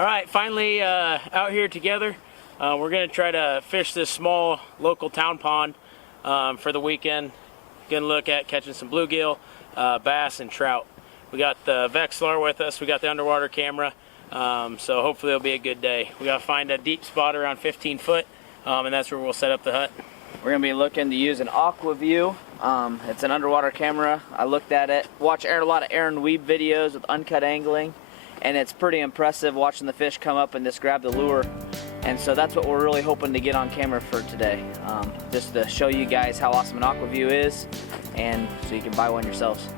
All right, finally out here together. We're gonna try to fish this small local town pond for the weekend. Gonna look at catching some bluegill, bass, and trout. We got the Vexilar with us. We got the underwater camera. So hopefully it'll be a good day. We gotta find a deep spot around 15 foot, and that's where we'll set up the hut. We're gonna be looking to use an AquaView. It's an underwater camera. I looked at it, watched a lot of Aaron Weeb videos with uncut angling, and it's pretty impressive watching the fish come up and just grab the lure. And so that's what we're really hoping to get on camera for today, just to show you guys how awesome an AquaView is, and so you can buy one yourselves.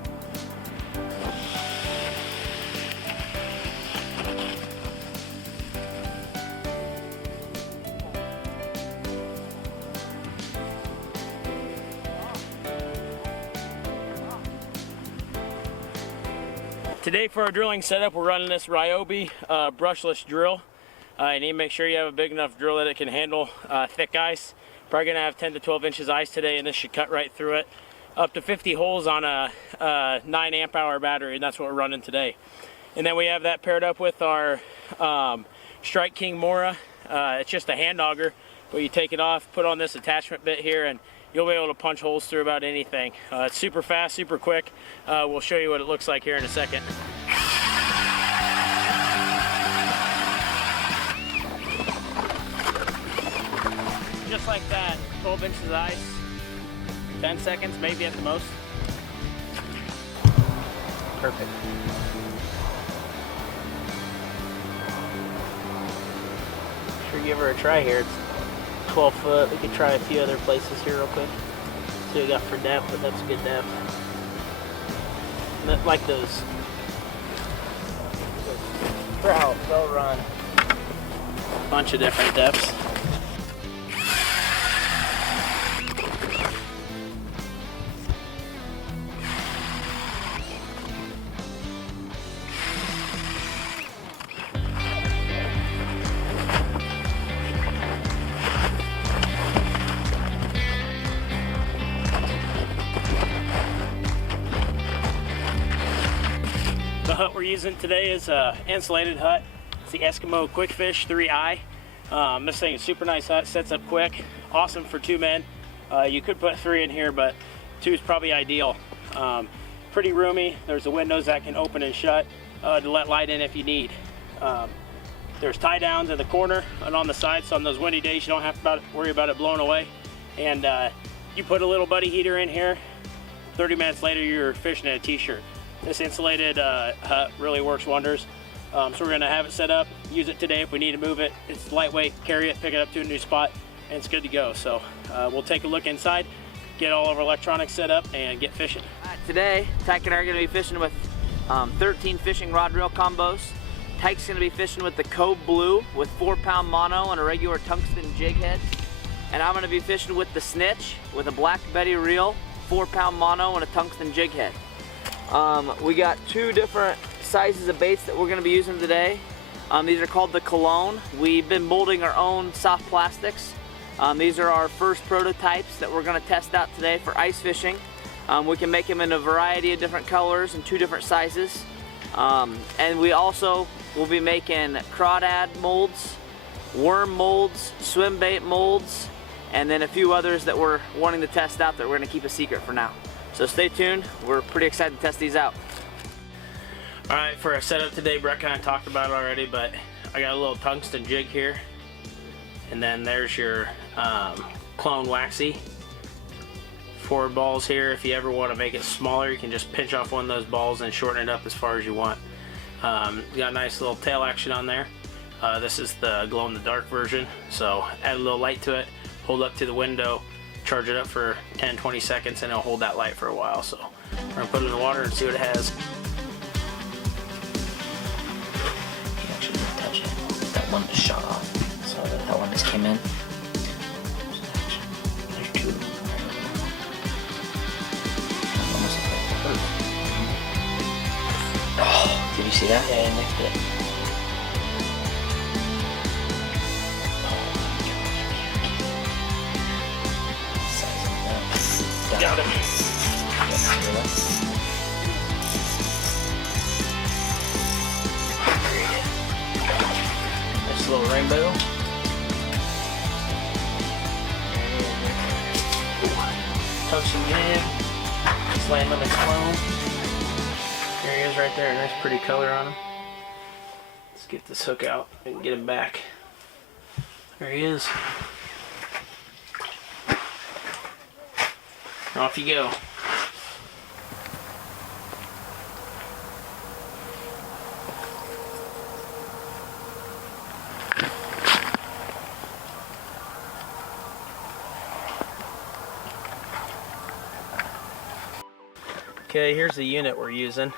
Today for our drilling setup, we're running this Ryobi brushless drill. You need to make sure you have a big enough drill that it can handle thick ice. Probably gonna have 10 to 12 inches ice today, and this should cut right through it. Up to 50 holes on a 9 amp hour battery, and that's what we're running today. And then we have that paired up with our Strike King Mora. It's just a hand auger, but you take it off, put on this attachment bit here, and you'll be able to punch holes through about anything. It's super fast, super quick. We'll show you what it looks like here in a second. Just like that, 12 inches of ice, 10 seconds maybe at the most. Perfect. Sure, give her a try here. It's 12 foot. We could try a few other places here real quick. See what we got for depth, but that's a good depth. Like those trout, they'll run a bunch of different depths. The hut we're using today is an insulated hut. It's the Eskimo Quickfish 3i. This thing is super nice hut, sets up quick, awesome for 2 men. You could put 3 in here, but 2 is probably ideal. Pretty roomy. There's the windows that can open and shut to let light in if you need. There's tie downs in the corner and on the side, so on those windy days you don't have to worry about it blowing away. And you put a little buddy heater in here, 30 minutes later you're fishing in a t-shirt. This insulated hut really works wonders. So we're gonna have it set up, use it today if we need to move it. It's lightweight, carry it, pick it up to a new spot, and it's good to go. So we'll take a look inside, get all of our electronics set up, and get fishing. Today, Tyke and I are gonna be fishing with 13 fishing rod reel combos. Tyke's gonna be fishing with the Cove Blue with 4-pound mono and a regular tungsten jig head. And I'm gonna be fishing with the Snitch with a Black Betty reel, 4-pound mono and a tungsten jig head. We got 2 different sizes of baits that we're going to be using today. These are called the Cologne. We've been molding our own soft plastics. These are our first prototypes that we're going to test out today for ice fishing. We can make them in a variety of different colors and 2 different sizes. And we also will be making crawdad molds, worm molds, swim bait molds, and then a few others that we're wanting to test out that we're going to keep a secret for now. So stay tuned, we're pretty excited to test these out. Alright, for our setup today, Brett kind of talked about it already, but I got a little tungsten jig here. And then there's your clone waxy. 4 balls here. If you ever want to make it smaller, you can just pinch off one of those balls and shorten it up as far as you want. You got a nice little tail action on there. This is the glow-in-the-dark version, so add a little light to it, hold up to the window, charge it up for 10-20 seconds, and it'll hold that light for a while. So we're gonna put it in the water and see what it has. You actually didn't touch it. That one just shot off. So that one just came in. There's 2. Almost like the first. Oh, did you see that? Yeah, I mixed it. Got him. little rainbow. Tungsten jig. Slant limits clone. There he is right there. Nice pretty color on him. Let's get this hook out and get him back. There he is. Off you go. Okay, here's the unit we're using.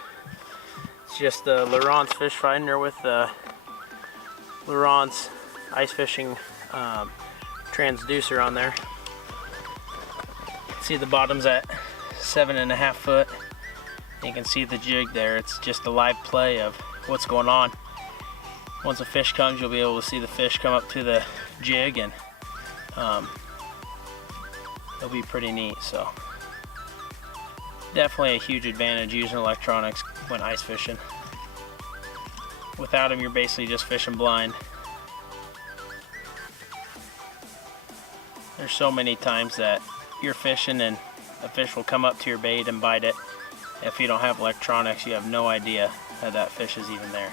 It's just the Lowrance fish finder with the Lowrance ice fishing transducer on there. See the bottom's at 7.5 foot. You can see the jig there. It's just a live play of what's going on. Once a fish comes, you'll be able to see the fish come up to the jig, and it'll be pretty neat. So definitely a huge advantage using electronics when ice fishing. Without them, you're basically just fishing blind. There's so many times that you're fishing and a fish will come up to your bait and bite it. If you don't have electronics, you have no idea that that fish is even there.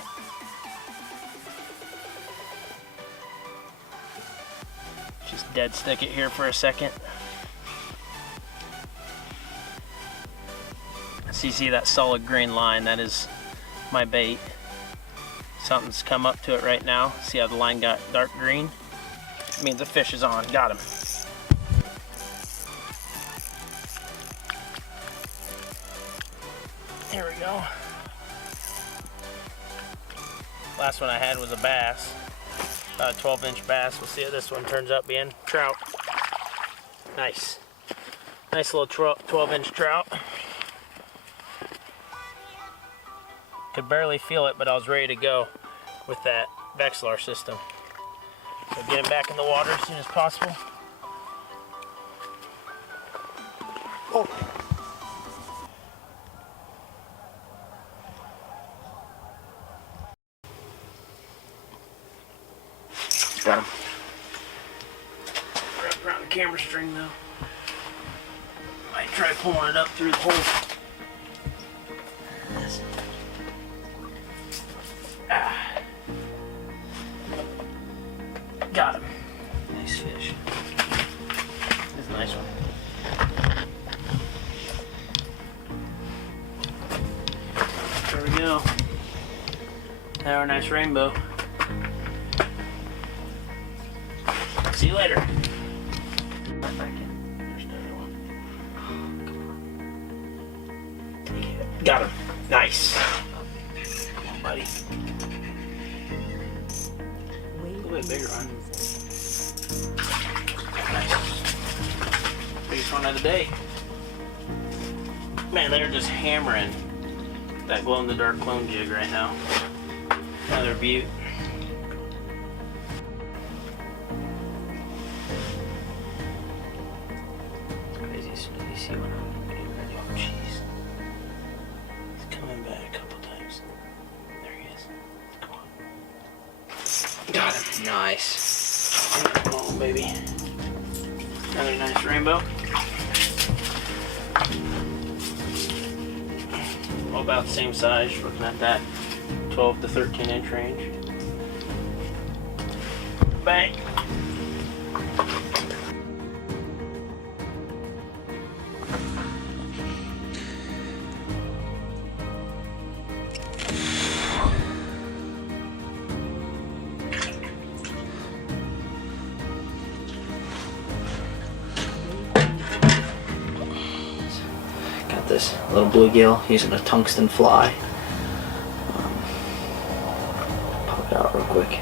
Just dead stick it here for a second. So you see that solid green line, that is my bait. Something's come up to it right now. See how the line got dark green? It means the fish is on. Got him. Here we go. Last one I had was a bass, a 12-inch bass. We'll see how this one turns out being. Trout. Nice. Nice little 12-inch trout. Could barely feel it, but I was ready to go with that Vexilar system. So get him back in the water as soon as possible. Oh. Got him. Wrap around the camera string though. Might try pulling it up through the hole. Got him. Nice fish. That's a nice one. There we go. Now our nice rainbow. See you later. Right back in. There's another one. Take it. Got him. Nice. Come on, buddy. A little bit bigger one. Nice. Biggest one of the day. Man, they're just hammering that glow-in-the-dark clone jig right now. Another beaut. Crazy smooth. You see what I'm doing? Oh, jeez. He's coming back a couple times. There he is. Come on. Got him. Nice. Come on, baby. Another nice rainbow. All about the same size. Looking at that 12 to 13 inch range. Bang. This little bluegill using a tungsten fly. Pop it out real quick.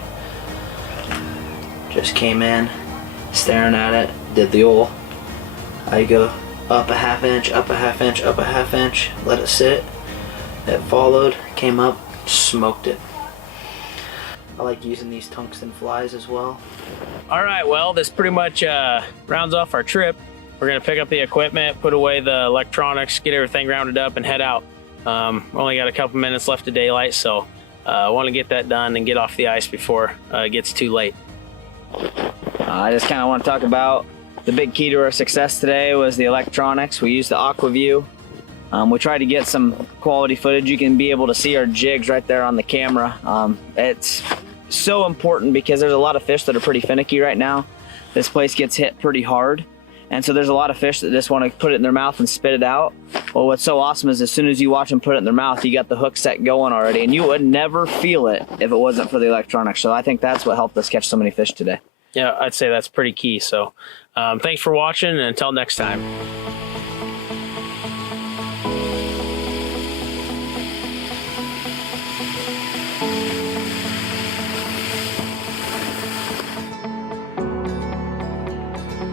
Just came in, staring at it, did the old. I go up a half inch, up a half inch, up a half inch, let it sit. It followed, came up, smoked it. I like using these tungsten flies as well. Alright, well, this pretty much rounds off our trip. We're gonna pick up the equipment, put away the electronics, get everything rounded up and head out. We only got a couple minutes left of daylight, so want to get that done and get off the ice before it gets too late. I just kind of want to talk about the big key to our success today was the electronics. We used the AquaView. We tried to get some quality footage. You can be able to see our jigs right there on the camera. It's so important because there's a lot of fish that are pretty finicky right now. This place gets hit pretty hard. And so there's a lot of fish that just want to put it in their mouth and spit it out. Well, what's so awesome is as soon as you watch them put it in their mouth, you got the hook set going already, and you would never feel it if it wasn't for the electronics. So I think that's what helped us catch so many fish today. Yeah, I'd say that's pretty key. So thanks for watching, and until next time.